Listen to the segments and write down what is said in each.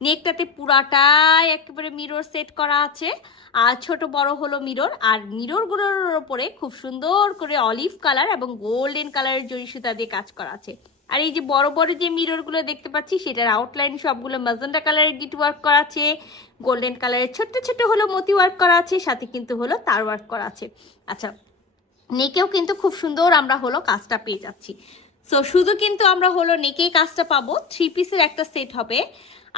নেকটাতে পুরাটাই একেবারে mirror set করা আছে, আর ছোট বড় হলো মিরর, আর মিররগুলোর উপরে খুব সুন্দর করে অলিভ কালার এবং গোল্ডেন কালারের জরি সুতা দিয়ে কাজ করা আছে। আর এই যে বড় বড় যে মিররগুলো দেখতে পাচ্ছি সেটার আউটলাইন সবগুলো ম্যাজেন্টা কালারের গিট ওয়ার্ক করা আছে, গোল্ডেন কালারের ছোট্ট ছোট্ট হলো মতি ওয়ার্ক করা আছে, সাথে কিন্তু হলো তার ওয়ার্ক করা আছে। আচ্ছা, নেকেও কিন্তু খুব সুন্দর আমরা হলো কাজটা পেয়ে যাচ্ছি। সো শুধু কিন্তু আমরা হলো নেকেই কাজটা পাবো, 3 পিসের একটা সেট হবে।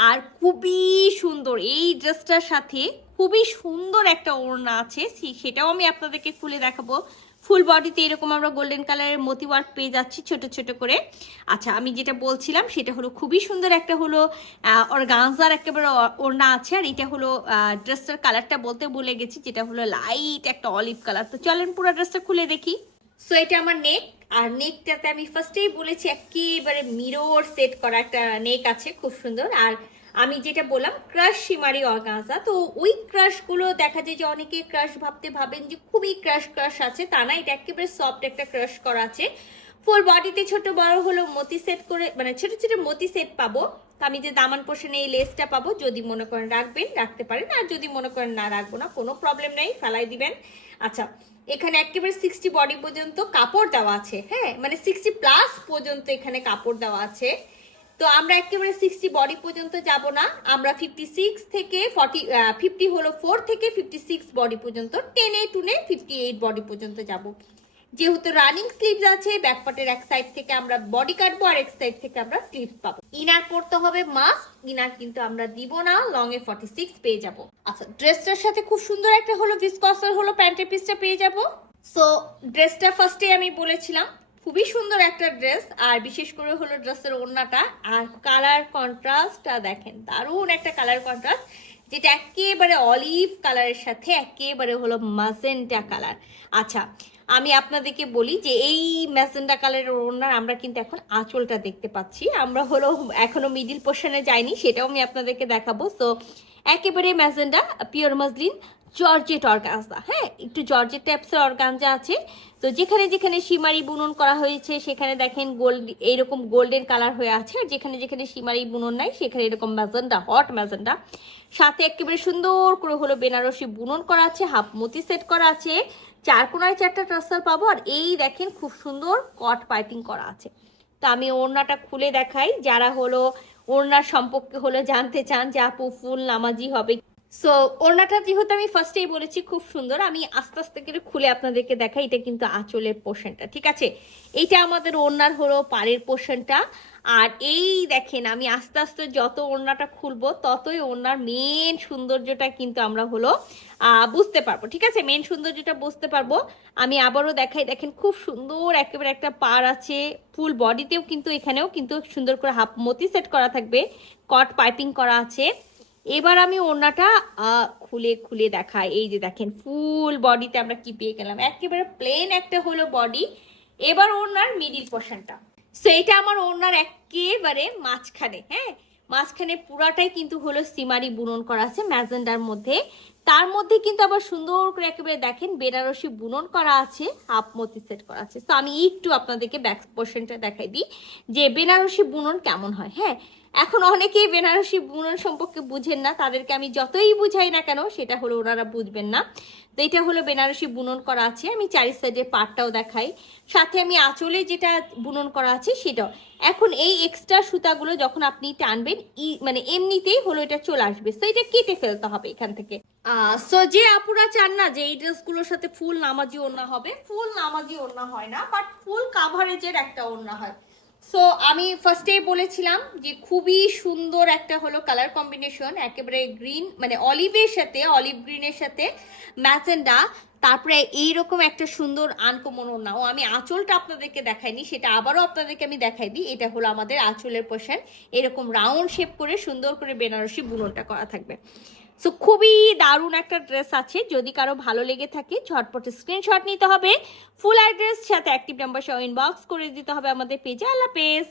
আর খুবই সুন্দর এই ড্রেসটার সাথে খুবই সুন্দর একটা ওড়না আছে, সেটাও আমি আপনাদেরকে খুলে দেখাবো। ফুল বডিতে এরকম আমরা গোল্ডেন কালারের মতি ওয়ার্ক পেয়ে যাচ্ছি ছোট ছোট করে। আচ্ছা, আমি যেটা বলছিলাম সেটা হলো খুবই সুন্দর একটা হলো অর্গানজার একেবারে ওড়না আছে। আর এটা হলো ড্রেসটার কালারটা বলতে ভুলে গেছি, যেটা হলো লাইট একটা অলিভ কালার। তো চলেন পুরো ড্রেসটা খুলে দেখি। সো এটা আমার নেক, আর নেকটাতে আমি ফার্স্টেই বলেছি একেবারে মিরর সেট করা একটা নেক আছে, খুব সুন্দর। আর আমি যেটা বললাম ক্রাশ শিমারি অর্গানজা, তো ওই ক্রাশগুলো দেখা যায় যে অনেকে ক্রাশ ভাবেন যে খুবই ক্রাশ ক্রাশ আছে, তা না, এটা একেবারে সফট একটা ক্রাশ করা আছে। ফুল বডিতে ছোট বড় হলো মতি সেট করে, মানে ছোট ছোট মতি সেট পাবো। তো আমি যে দামান পোর্শনে এই লেসটা পাবো, যদি মনে করেন রাখবেন রাখতে পারেন, আর যদি মনে করেন না রাখবো না কোনো প্রবলেম নেই, ফেলাই দিবেন। আচ্ছা, এখানে একেবারে 60 বডি পর্যন্ত কাপড় দেওয়া আছে, হ্যাঁ মানে 60 প্লাস পর্যন্ত এখানে কাপড় দেওয়া আছে। তো আমরা একেবারে 60 বডি পর্যন্ত যাব না, আমরা 56 থেকে 50 হলো 4 থেকে 56 বডি পর্যন্ত, টেনে টুনে 58 বডি পর্যন্ত যাব। যেহেতু রানিং স্লিভস আছে, ব্যাক পার্টের এক সাইড থেকে আমরা বডি কাটবো আর এক সাইড থেকে আমরা স্লিভস পাবো। ইনার পড়তে হবে মাস্ট, ইনার কিন্তু আমরা দিব না, লং এ 46 পেয়ে যাব। আচ্ছা, ড্রেসটার সাথে খুব সুন্দর একটা হলো ভিসকসের হলো প্যান্টের পিসটা পেয়ে যাব। সো ড্রেসটা ফার্স্টে আমি বলেছিলাম খুবই সুন্দর একটা ড্রেস, আর বিশেষ করে হলো ড্রেসের ওড়নাটা আর কালার কন্ট্রাস্টটা দেখেন, দারুণ একটা কালার কন্ট্রাস্ট, যেটা একেবারে অলিভ কালারের সাথে একেবারে হলো ম্যাজেন্টা কালার। আচ্ছা, আমি আপনাদেরকে বলি যে এই ম্যাজেন্টা কালারের ওড়নার আমরা কিন্তু এখন আঁচলটা দেখতে পাচ্ছি, আমরা হলো এখনো মিডিল পোর্শনে যাইনি, সেটাও আমি আপনাদেরকে দেখাবো। সো একেবারে magenta pure muslin georgette organza, হ্যাঁ একটু জর্জেট টাইপসের অর্গানজা আছে। তো যেখানে যেখানে সীমারি বুনন করা হয়েছে সেখানে দেখেন গোল্ড এইরকম গোল্ডেন কালার হয়ে আছে, আর যেখানে যেখানে সীমারি বুনন নাই সেখানে এরকম ম্যাজেন্টা হট ম্যাজেন্টা, সাথে একেবারে সুন্দর করে হলো বেনারসি বুনন করা আছে, হাফ মতি সেট করা আছে, 4 কোনায় 4টা টার্সাল পাবো। আর এই দেখেন খুব সুন্দর কট পাইপিং করা আছে। তো আমি ওড়নাটা খুলে দেখাই, যারা হলো ওড়নার সম্পর্কে হলো জানতে চান যে আপু ফুল নামাজি হবে। সো ওড়নাটা যেহেতু আমি ফার্স্টেই বলেছি খুব সুন্দর, আমি আস্তে আস্তে করে খুলে আপনাদেরকে দেখাই। এটা কিন্তু আঁচলের পোর্শনটা, ঠিক আছে, এইটা আমাদের ওড়নার হলো পাড়ের পোর্শনটা। আর এই দেখেন আমি আস্তে আস্তে যত ওড়নাটা খুলবো ততই ওড়নার মেন সৌন্দর্যটা কিন্তু আমরা হলো বুঝতে পারবো, ঠিক আছে, মেন সৌন্দর্যটা বুঝতে পারবো। আমি আবারও দেখাই, দেখেন খুব সুন্দর একেবারে একটা পাড় আছে, ফুল বডিতেও কিন্তু এখানেও কিন্তু সুন্দর করে হাফ মতি সেট করা থাকবে, কট পাইপিং করা আছে। এবার আমি ওড়নাটা খুলে খুলে দেখাই। এই যে দেখেন ফুল বডিতে আমরা কি পেয়ে গেলাম, একেবারে প্লেন একটা হলো বডি। এবার ওড়নার মিডিল পোর্শনটা, সো এটা আমার ওড়নার একেবারে মাঝখানে, হ্যাঁ মাঝখানে পুরাটাই কিন্তু হলো সিমারি বুনন করা আছে ম্যাজেন্ডার মধ্যে, তার মধ্যে কিন্তু আবার সুন্দর করে একেবারে দেখেন বেনারসি বুনন করা আছে, হাফ মতি সেট করা আছে। তো আমি একটু আপনাদেরকে ব্যাক পোর্শনটা দেখাই দিই যে বেনারসি বুনন কেমন হয়। হ্যাঁ, এখন অনেকেই বেনারসি বুনন সম্পর্কে বুঝেন না, তাদেরকে আমি যতই বুঝাই না কেন সেটা হলো ওনারা বুঝবেন না। তো এটা হলো বেনারসি বুনন করা আছে, আমি 4 সাইডের পার্টটাও দেখাই, সাথে আমি আঁচলে যেটা বুনন করা আছে সেটাও। এখন এই এক্সট্রা সুতাগুলো যখন আপনি টানবেন মানে এমনিতেই হলো এটা চলে আসবে, তো এটা কেটে ফেলতে হবে এখান থেকে। সো যে আপুরা চান না যে এই ড্রেসগুলোর সাথে ফুল নামাজি ওড়না হবে, ফুল নামাজি ওড়না হয় না, বাট ফুল কাভারেজের একটা ওড়না হয়। সো আমি ফার্স্টেই বলেছিলাম যে খুবই সুন্দর একটা হলো কালার কম্বিনেশন, একেবারে গ্রিন মানে অলিভের সাথে অলিভ গ্রিনের সাথে ম্যাজেন্ডা, তারপরে এইরকম একটা সুন্দর আনকমন ওড়না। ও আমি আঁচলটা আপনাদেরকে দেখাইনি, সেটা আবারও আপনাদেরকে আমি দেখাই দিই। এটা হলো আমাদের আঁচলের পোর্শন, এরকম রাউন্ড শেপ করে সুন্দর করে বেনারসি বুননটা করা থাকবে। সো খুবই দারুণ একটা ড্রেস আছে, যদি কারো ভালো লেগে থাকে ঝটপট স্ক্রিনশট নিতে হবে, ফুল অ্যাড্রেস সাথে অ্যাক্টিভ নাম্বার সহ ইনবক্স করে দিতে হবে আমাদের পেজে। আল্লাহ হাফেজ।